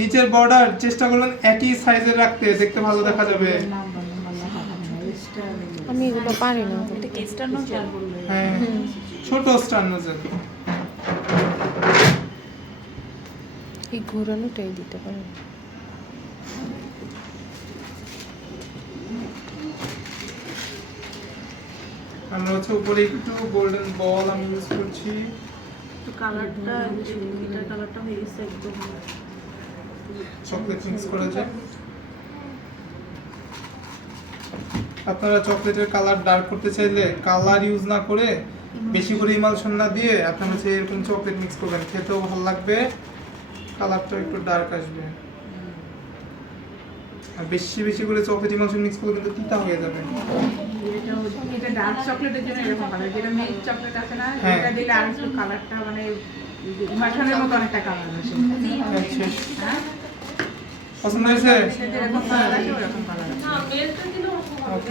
নিচের বর্ডার চেষ্টা করবেন একই সাইজের রাখতে, দেখতে ভালো দেখা যাবে। আমি এগুলো পারি না। এটা কি স্টার নোজেল? হ্যাঁ, ছোট স্টার নোজেল। এই ঘোরানোটাই দিতে পারেন। আমরা হচ্ছে উপরে একটু গোল্ডেন বল আমি ইউজ করছি। তো কালারটা এটা কালারটা হয়ে গেছে একদম চকলেট মিক্স করেছে। আপনারা চকলেটের কালার ডার্ক করতে চাইলে কালার ইউজ না করে বেশি করে ইমালশন না দিয়ে আপনারা হচ্ছে এরকম চকলেট মিক্স করবেন, খেতেও ভালো লাগবে, কালারটা একটু ডার্ক আসবে। আর বেশি বেশি করে চকলেট ইমালশন মিক্স করলে কিন্তু তিতা হয়ে যাবে। এটা ডার্ক চকলেটের জন্য এরকম কালার, যেটা মিল্ক চকলেট আছে না, হ্যাঁ। এটা দিলে আর একটু কালারটা মানে ইমাশনের মতো অনেকটা কালার আসে। শেষ। হ্যাঁ, পছন্দ হয়েছে? যেরকম কালার আছে ওরকম কালার আছে। ওকে।